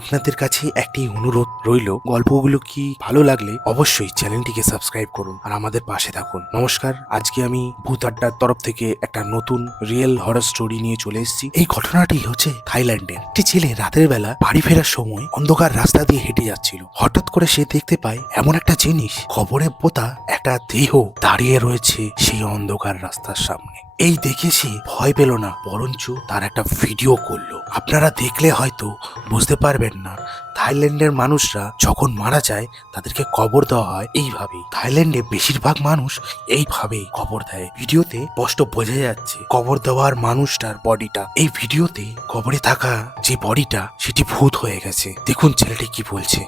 আপনাদের কাছে একটি অনুরোধ রইল, গল্পগুলো কি ভালো লাগলে অবশ্যই চ্যানেলটিকে সাবস্ক্রাইব করুন আর আমাদের পাশে থাকুন। নমস্কার, আজকে আমি ভূত আড্ডার তরফ থেকে একটা নতুন রিয়েল হরর স্টোরি নিয়ে চলে এসেছি। এই ঘটনাটি হচ্ছে থাইল্যান্ডের। একটি ছেলে রাতের বেলা বাড়ি ফেরার সময় অন্ধকার রাস্তা দিয়ে হেঁটে যাচ্ছিল। হঠাৎ করে সে দেখতে পায় এমন একটা জিনিস, খবরে পোতা একটা দেহ দাঁড়িয়ে রয়েছে সেই অন্ধকার রাস্তার সামনে। এই দেখে সে ভয় পেল না, বরঞ্চ তার একটা ভিডিও করলো। আপনারা দেখলে হয়তো বুঝতে পারবেন না, থাইল্যান্ডের মানুষরা যখন মারা যায় তাদেরকে কবর দেওয়া হয় এইভাবেই। থাইল্যান্ডে বেশিরভাগ মানুষ এইভাবেই কবর দেয়। ভিডিওতে স্পষ্ট বোঝা যাচ্ছে কবর দেওয়ার মানুষটার বডিটা। এই ভিডিওতে কবরে থাকা যে বডিটা সেটি ভূত হয়ে গেছে। দেখুন ছেলেটি কি বলছে।